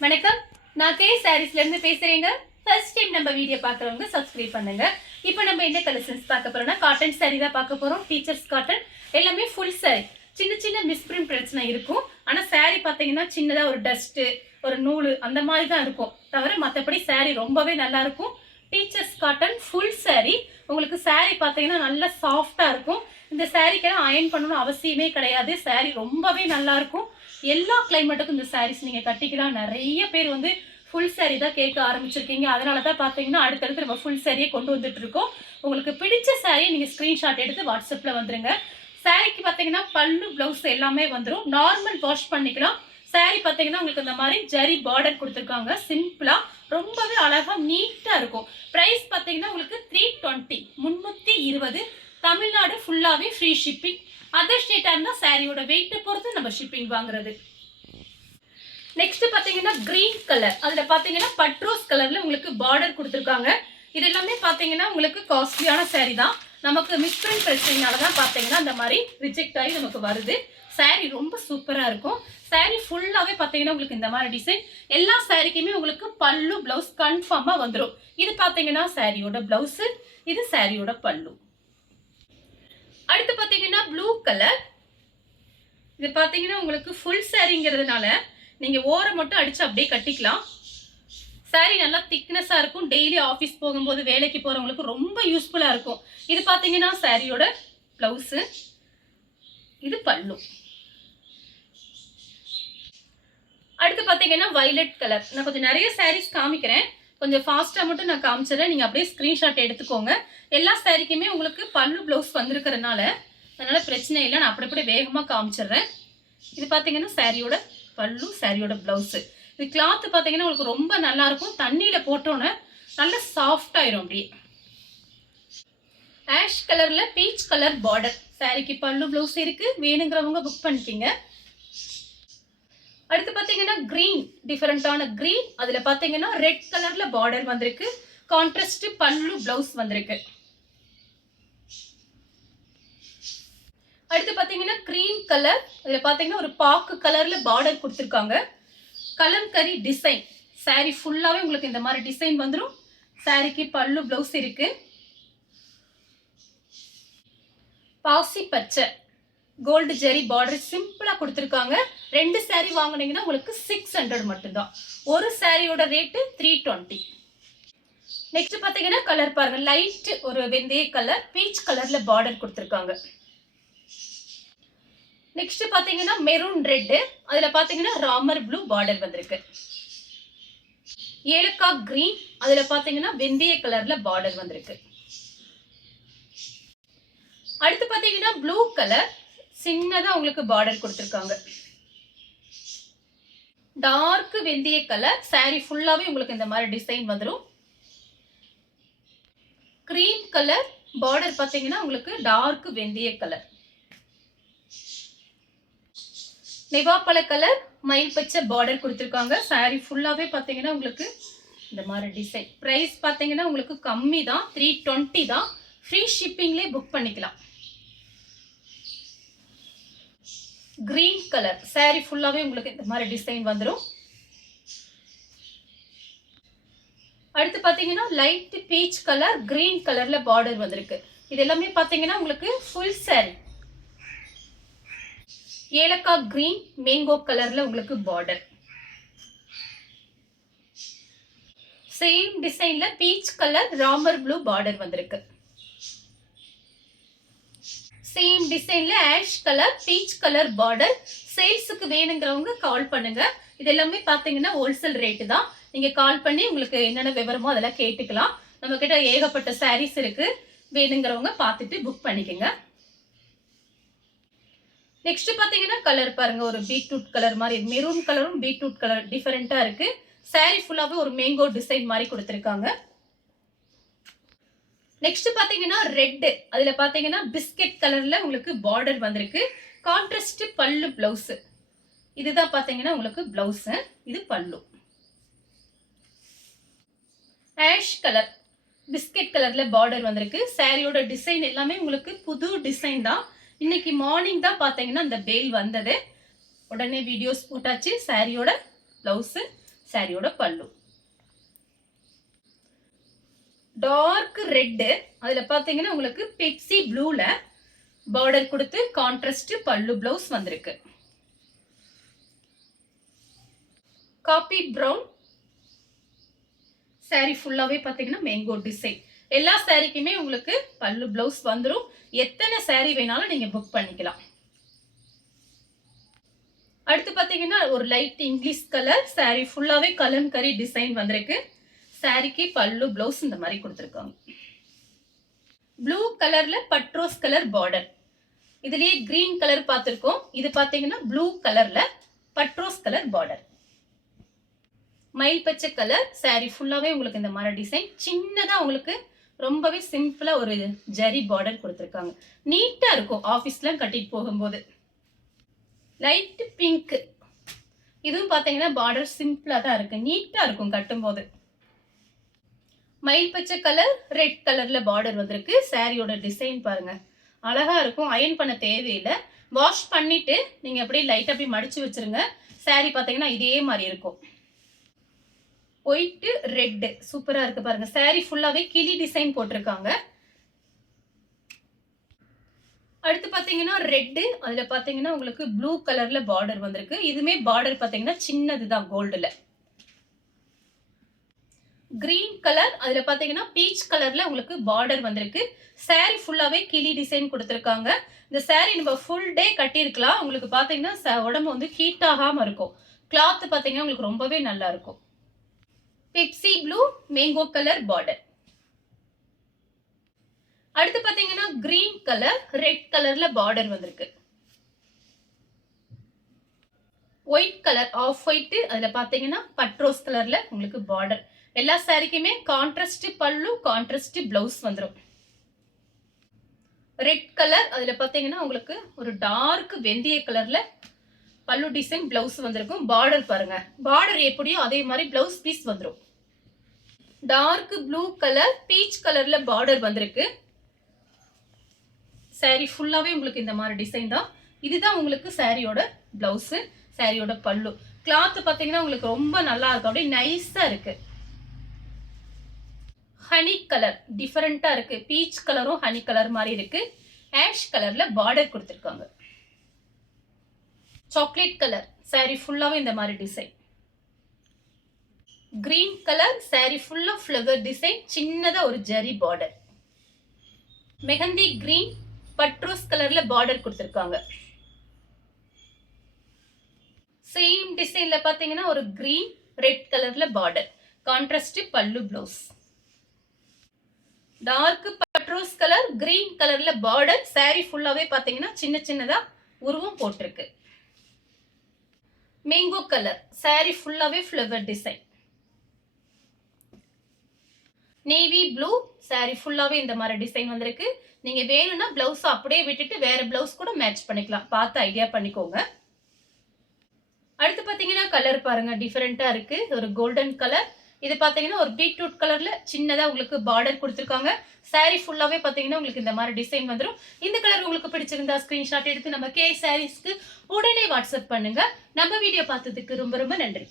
வணக்கம், நான் கே சாரீஸ்ல இருந்து பேசுறேங்க. ஃபர்ஸ்ட் டைம் நம்ம வீடியோ பார்க்குறவங்க சப்ஸ்கிரைப் பண்ணுங்க. இப்போ நம்ம என்ன கலெக்ஷன்ஸ் பார்க்க போறோம்னா காட்டன் சாரீ தான் பார்க்க போறோம். டீச்சர்ஸ் காட்டன் எல்லாமே ஃபுல் சாரீ. சின்ன சின்ன மிஸ்பிரிண்ட் பிரச்சனை இருக்கும். ஆனால் சாரீ பார்த்தீங்கன்னா சின்னதாக ஒரு டஸ்ட்டு ஒரு நூல் அந்த மாதிரி தான் இருக்கும். தவிர மற்றபடி சாரீ ரொம்பவே நல்லா இருக்கும். Teachers cotton full sari. உங்களுக்கு சாரீ பார்த்தீங்கன்னா நல்லா சாஃப்டாக இருக்கும். இந்த சாரீக்கெல்லாம் அயன் பண்ணணும் அவசியமே கிடையாது. சாரீ ரொம்பவே நல்லா இருக்கும். எல்லா கிளைமேட்டுக்கும் இந்த சாரீஸ் நீங்கள் கட்டிக்கலாம். நிறைய பேர் வந்து ஃபுல் சாரீ தான் கேட்க ஆரம்பிச்சிருக்கீங்க. அதனால தான் பார்த்தீங்கன்னா அடுத்தடுத்து நம்ம ஃபுல் சாரியை கொண்டு வந்துட்டு இருக்கோம். உங்களுக்கு பிடிச்ச சாரியை நீங்கள் ஸ்க்ரீன்ஷாட் எடுத்து வாட்ஸ்அப்பில் வந்துருங்க. சாரீக்கு பார்த்தீங்கன்னா பல்லு ப்ளவுஸ் எல்லாமே வந்துடும். நார்மல் வாஷ் பண்ணிக்கலாம். சாரீ பார்த்தீங்கன்னா உங்களுக்கு இந்த மாதிரி ஜரி பார்டர் கொடுத்துருக்காங்க. சிம்பிளாக ரொம்பவே அழகாக நீட்டாக இருக்கும். ப்ரைஸ் பார்த்தீங்கன்னா உங்களுக்கு 320 320. தமிழ்நாடு ஃபுல்லாகவே ஃப்ரீ ஷிப்பிங். அதர் ஸ்டேட்டாக இருந்தால் சாரியோட வெயிட்டை பொறுத்து நம்ம ஷிப்பிங் வாங்குறது. நெக்ஸ்ட் பார்த்தீங்கன்னா கிரீன் கலர். அதில் பார்த்தீங்கன்னா பட்ரோஸ் கலரில் உங்களுக்கு பார்டர் கொடுத்துருக்காங்க. இது எல்லாமே பார்த்தீங்கன்னா உங்களுக்கு காஸ்ட்லியான சாரீ தான். நமக்கு மிஸ்பிரிண்ட் பிரச்சனைனால தான் பார்த்தீங்கன்னா இந்த மாதிரி ரிஜெக்ட் ஆகி நமக்கு வருது. சாரீ ரொம்ப சூப்பராக இருக்கும். சாரீ ஃபுல்லாகவே பார்த்தீங்கன்னா உங்களுக்கு இந்த மாதிரி டிசைன். எல்லா சாரீக்குமே உங்களுக்கு பல்லு ப்ளவுஸ் கன்ஃபார்மாக வந்துடும். இது பார்த்தீங்கன்னா சாரியோட ப்ளவுஸு, இது சாரியோட பல்லு. அடுத்து பார்த்தீங்கன்னா ப்ளூ கலர். இது பார்த்தீங்கன்னா உங்களுக்கு ஃபுல் சாரீங்கிறதுனால நீங்கள் ஓரம் மட்டும் அடித்து அப்படியே கட்டிக்கலாம். சாரீ நல்லா திக்னஸாக இருக்கும். டெய்லி ஆஃபீஸ் போகும்போது வேலைக்கு போகிறவங்களுக்கு ரொம்ப யூஸ்ஃபுல்லாக இருக்கும். இது பார்த்தீங்கன்னா சாரியோட ப்ளவுஸு, இது பல்லு. அடுத்து பார்த்தீங்கன்னா வயலட் கலர். நான் கொஞ்சம் நிறைய சாரீஸ் காமிக்கிறேன். கொஞ்சம் ஃபாஸ்ட்டாக மட்டும் நான் காமிச்சிடறேன். நீங்கள் அப்படியே ஸ்க்ரீன்ஷாட் எடுத்துக்கோங்க. எல்லா சாரீக்குமே உங்களுக்கு பல்லு ப்ளவுஸ் வந்திருக்கிறதுனால அதனால் பிரச்சனை இல்லை. நான் அப்படி வேகமாக காமிச்சிடுறேன். இது பார்த்தீங்கன்னா சாரியோட பல்லு, சாரியோட ப்ளவுஸு. இது கிளாத்து பார்த்தீங்கன்னா உங்களுக்கு ரொம்ப நல்லாயிருக்கும். தண்ணியில் போட்டோன்னே நல்லா சாஃப்டாயிரும். அப்படியே ஆஷ் கலரில் பீச் கலர் பார்டர். சாரிக்கு பல்லு ப்ளவுஸ் இருக்குது. வேணுங்கிறவங்க புக் பண்ணிக்கிங்க. அடுத்து பார்த்தீங்கன்னா கிரீன், டிஃபரெண்டான கிரீன். அதில் பார்த்தீங்கன்னா ரெட் கலர்ல பார்டர் வந்திருக்கு. கான்ட்ராஸ்ட் பல்லு ப்ளவுஸ் வந்திருக்கு. அடுத்து பார்த்தீங்கன்னா கிரீம் கலர். அதில் பார்த்தீங்கன்னா ஒரு பாக்கு கலர்ல பார்டர் கொடுத்துருக்காங்க. கலம்கரி டிசைன். சாரீ ஃபுல்லாகவே உங்களுக்கு இந்த மாதிரி டிசைன் வந்துடும். சாரிக்கு பல்லு ப்ளவுஸ் இருக்கு. பாசி பச்சை கோல்டு ஜெரி பார்டர் சிம்பிளா கொடுத்துருக்காங்க. 2 சாரீ வாங்கினீங்கன்னா உங்களுக்கு 600 மட்டும்தான். ஒரு சாரியோட ரேட்டு 320. நெக்ஸ்ட் பார்த்தீங்கன்னா கலர் பாருங்க. லைட் ஒரு வெந்தய கலர் பீச் கலர்ல பார்டர் கொடுத்துருக்காங்க. நெக்ஸ்ட் பார்த்தீங்கன்னா மெரூன் ரெட். அதுல பார்த்தீங்கன்னா ராமர் ப்ளூ பார்டர் வந்திருக்கு. ஏலக்காய் கிரீன். அதுல பார்த்தீங்கன்னா வெந்தய கலர்ல பார்டர் வந்திருக்கு. அடுத்து பார்த்தீங்கன்னா ப்ளூ கலர். சின்னதா உங்களுக்கு பார்டர் கொடுத்துருக்காங்க. டார்க் வெந்தய கலர். சாரீ ஃபுல்லாவே உங்களுக்கு இந்த மாதிரி டிசைன் வந்துடும். கிரீம் கலர் பார்டர் பார்த்தீங்கன்னா உங்களுக்கு டார்க் வெந்தய கலர். நெவாப்பழ கலர் மயில் பச்சை பார்டர் கொடுத்துருக்காங்க. சாரீ ஃபுல்லாவே பார்த்தீங்கன்னா உங்களுக்கு இந்த மாதிரி டிசைன். ப்ரைஸ் பார்த்தீங்கன்னா உங்களுக்கு கம்மி தான், 320 தான். ஃப்ரீ ஷிப்பிங்லேயே புக் பண்ணிக்கலாம். கிரீன் கலர் சாரீ ஃபுல்லாவே உங்களுக்கு இந்த மாதிரி டிசைன் வந்துடும். அடுத்து பார்த்தீங்கன்னா லைட் பீச் கலர் கிரீன் கலர்ல பார்டர் வந்திருக்கு. இது எல்லாமே பார்த்தீங்கன்னா உங்களுக்கு ஃபுல் சாரீ. ஏலக்காய் கிரீன் மேங்கோ கலர்ல உங்களுக்கு பார்டர். சேம் டிசைன்ல peach colour Ramar blue border வந்திருக்கு. சேம் டிசைன்ல ash colour peach colour border. சேல்ஸுக்கு வேணுங்கிறவங்க கால் பண்ணுங்க. இது எல்லாமே பார்த்தீங்கன்னா ஹோல்சேல் ரேட்டு தான். நீங்க கால் பண்ணி உங்களுக்கு என்னென்ன விவரமோ அதெல்லாம் கேட்டுக்கலாம். நம்ம கிட்ட ஏகப்பட்ட சாரீஸ் இருக்கு. வேணுங்கிறவங்க பார்த்துட்டு புக் பண்ணிக்கோங்க. நெக்ஸ்ட் பார்த்தீங்கன்னா கலர் பாருங்க. ஒரு பீட்ரூட் கலர் மாதிரி, மெரூன் கலரும் பீட்ரூட் கலர் டிஃபரெண்டா இருக்கு. சாரீ ஃபுல்லாவே ஒரு மேங்கோ டிசைன் மாதிரி கொடுத்துருக்காங்க. நெக்ஸ்ட் பார்த்தீங்கன்னா ரெட். அதுல பார்த்தீங்கன்னா பிஸ்கெட் கலர்ல உங்களுக்கு பார்டர் வந்திருக்கு. கான்ட்ராஸ்ட் பல்லு பிளவுஸ். இதுதான் பார்த்தீங்கன்னா உங்களுக்கு பிளவுஸ், இது பல்லு. ஆஷ் கலர் பிஸ்கெட் கலர்ல பார்டர் வந்திருக்கு. சாரியோட டிசைன் எல்லாமே உங்களுக்கு புது டிசைன் தான். இன்னைக்கு மார்னிங் தான் பார்த்தீங்கன்னா இந்த பேல் வந்தது. உடனே வீடியோஸ் போட்டாச்சு. சாரியோட பிளவுஸ், சாரியோட பல்லு. டார்க் ரெட், அதுல பாத்தீங்கன்னா உங்களுக்கு பெப்சி ப்ளூல பார்டர் கொடுத்து கான்ட்ராஸ்ட் பல்லு பிளவுஸ் வந்திருக்கு. காபி பிரவுன் சாரி ஃபுல்லாவே பாத்தீங்கன்னா மேங்கோ டிசைன். எல்லா சாரிக்குமே உங்களுக்கு பல்லு பிளவுஸ் வந்துரும். எத்தனை சாரி வேணாலும் நீங்க புக் பண்ணிக்கலாம். அடுத்து பாத்தீங்கன்னா ஒரு லைட் இங்கிலீஷ் கலர் சாரி ஃபுல்லாவே கலம்கரி டிசைன் வந்திருக்கு. சாரிக்கு பல்லு பிளவுஸ் இந்த மாதிரி கொடுத்துருக்காங்க. ப்ளூ கலர்ல பட்ரோஸ் கலர் பார்டர். இதுலயே கிரீன் கலர் பார்த்திருக்கோம். இது பாத்தீங்கன்னா ப்ளூ கலர்ல பட்ரோஸ் கலர் பார்டர். மயில் பச்சை கலர் சாரி ஃபுல்லாவே உங்களுக்கு இந்த மாதிரி டிசைன். சின்னதா உங்களுக்கு ரொம்பவே சிம்பிளா ஒரு ஜரி பார்டர் கொடுத்துருக்காங்க. நீட்டா இருக்கும் ஆபீஸ்ல கட்டிட்டு போகும்போது. லைட் பிங்க், இதுவும் பாத்தீங்கன்னா பார்டர் சிம்பிளா தான் இருக்கு, நீட்டா இருக்கும் கட்டும் போது. மயில் பச்சை கலர் ரெட் கலர்ல பார்டர் வந்திருக்கு. சாரியோட டிசைன் பாருங்க, அழகா இருக்கும். அயன் பண்ண தேவையில்லை. வாஷ் பண்ணிட்டு நீங்க அப்படியே லைட் அப்படி மடிச்சு வச்சிருங்க. சாரி பாத்தீங்கன்னா இதே மாதிரி இருக்கும். ஒயிட் ரெட் சூப்பரா இருக்கு பாருங்க. சாரி ஃபுல்லாவே கிளி டிசைன் போட்டிருக்காங்க. அடுத்து பாத்தீங்கன்னா ரெட், அதுல பாத்தீங்கன்னா உங்களுக்கு ப்ளூ கலர்ல பார்டர் வந்திருக்கு. இதுமே பார்டர் பாத்தீங்கன்னா சின்னதுதான் கோல்டுல. கிரீன் கலர், அதுல பாத்தீங்கன்னா பீச் கலர்ல உங்களுக்கு பார்டர் வந்திருக்கு. சாரி ஃபுல்லாவே கிளி டிசைன் கொடுத்திருக்காங்க. இந்த சாரி நம்ம ஃபுல் டே கட்டியிருக்கலாம். உங்களுக்கு பாத்தீங்கன்னா உடம்பு வந்து ஹீட் ஆகாம இருக்கும். கிளாத் பாத்தீங்கன்னா உங்களுக்கு ரொம்பவே நல்லா இருக்கும். Pepsi blue mango colour border. அடுத்து பாத்தீங்கன்னா கிரீன் கலர் ரெட் கலர்ல பார்டர் வந்திருக்கு. ஒயிட் கலர் ஆஃப் ஒயிட், அதுல பாத்தீங்கன்னா பட்ரோஸ் கலர்ல உங்களுக்கு பார்டர். எல்லா சாரிக்குமே கான்ட்ராஸ்ட் பல்லு கான்ட்ராஸ்ட் பிளவுஸ் வந்துடும். ரெட் கலர், அதுல பாத்தீங்கன்னா உங்களுக்கு ஒரு டார்க் வெந்தய கலர்ல பல்லு டிசைன் பிளவுஸ் வந்திருக்கும். பார்டர் பாருங்க, பார்டர் எப்படியோ அதே மாதிரி பிளவுஸ் பீஸ் வந்துடும். டார்க் ப்ளூ கலர் பீச் கலர்ல பார்டர் வந்திருக்கு. சாரி ஃபுல்லாவே உங்களுக்கு இந்த மாதிரி டிசைன் தான். இதுதான் உங்களுக்கு சாரியோட பிளவுஸ், சாரியோட பல்லு. கிளாத் பாத்தீங்கன்னா உங்களுக்கு ரொம்ப நல்லா இருக்கும், அப்படியே நைஸா இருக்கு. ஹனி கலர் டிஃபரெண்டா இருக்கு. பீச் கலரும் ஹனி கலர் மாதிரி இருக்கு. ஆஷ் கலர்ல பார்டர் கொடுத்திருக்காங்க. சாக்லேட் கலர் சாரி ஃபுல்லாவே இந்த மாதிரி டிசைன். கிரீன் கலர் சாரி ஃபுல்லா ஃப்ளவர் டிசைன், சின்னதா ஒரு ஜரி பார்டர். மெஹந்தி கிரீன் பட்ரோஸ் கலர்ல பார்டர் கொடுத்திருக்காங்க. சேம் டிசைன்ல பாத்தீங்கன்னா ஒரு கிரீன் ரெட் கலர்ல பார்டர், கான்ட்ராஸ்ட் பல்லு பிளவுஸ். டார்க் பட்ரோஸ் கலர் கிரீன் கலர்ல பார்டர். சாரி ஃபுல்லாவே பாத்தீங்கன்னா சின்ன சின்னதா உருவம் போட்டிருக்கு. மேங்கோ கலர் சாரி ஃபுல்லாவே flower design. Navy blue sorry ஃபுல்லாவே இந்த மாதிரி டிசைன் வந்திருக்கு. நீங்க வேணும்னா பிளவுஸ் அப்படியே விட்டுட்டு வேற பிளவுஸ் கூட மேட்ச் பண்ணிக்கலாம். பார்த்து ஐடியா பண்ணிக்கோங்க. அடுத்து பாத்தீங்கன்னா கலர் பாருங்க, டிஃபரெண்டா இருக்கு. ஒரு கோல்டன் கலர். இது பாத்தீங்கன்னா ஒரு பீட்ரூட் கலர்ல சின்னதா உங்களுக்கு பார்டர் கொடுத்திருக்காங்க. சாரி ஃபுல்லாவே பாத்தீங்கன்னா உங்களுக்கு இந்த மாதிரி டிசைன் வந்துடும். இந்த கலர் உங்களுக்கு பிடிச்சிருந்தா ஸ்கிரீன்ஷாட் எடுத்து நம்ம கே சாரீஸ்க்கு உடனே வாட்ஸ்அப் பண்ணுங்க. நம்ம வீடியோ பார்த்ததுக்கு ரொம்ப ரொம்ப நன்றி.